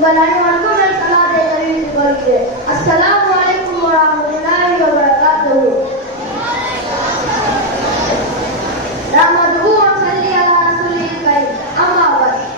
உங்கள் அனைவருக்கும் நான் சலாத்தை தெரிவித்துக் கொள்கிறேன். அஸ்ஸலாமு அலைக்கும் வரஹ்மத்துல்லாஹி வபரகாத்துஹு.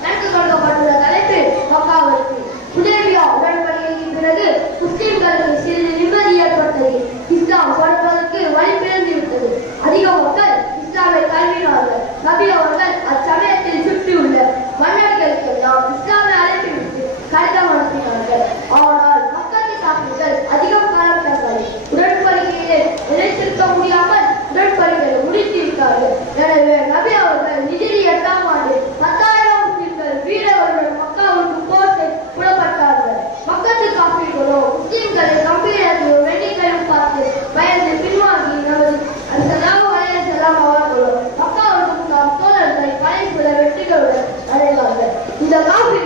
எனக்கு கொடுக்கப்பட்டுள்ள தலைப்பு மக்காவுக்கு ஹுதைபியா உடன்படிக்கையின் பிறகு முஸ்லிம்களுக்கு சிறிது நிம்மதி ஏற்பட்டது. இஸ்லாம் கொடுப்பதற்கு வழி பிறந்து விட்டது. அதிக மக்கள் இஸ்லாமை கல்வினார்கள். நபி அவர்கள் அச்சமயத்தில் சுற்றியுள்ள மன்னர்களுக்கு எல்லாம் இஸ்லாமை அழைத்துவிட்டு கடிதம் அனுப்பினார்கள். ஆனால் மக்களுக்கு காப்பீர்கள் அதிகம் காலம் தங்களை உடன்படிக்கையிலே நிலைத்திருக்க முடியாமல் உடன்படிக்கையை முடித்து விட்டார்கள். எனவே நபி அவர்கள் ஹிஜ்ரி 8ஆம் ஆண்டு 10,000 முஸ்லிம்கள் வீரர்களுடன் மக்காவுக்கு போர் புறப்பட்டார்கள். மக்கத்து காப்பீர்களோ முஸ்லிம்களை கம்பீரத்தையும் வெள்ளிக்கையும் பார்த்து பயந்து பின்வாங்கி நமது ஸல்லல்லாஹு அலைஹி வஸல்லம் அவர்களோ மக்காவுக்கு தாம் தோழர்களை படைப்புல வெற்றிகளுடன் அடைந்தார்கள். இந்த காப்பீர்கள்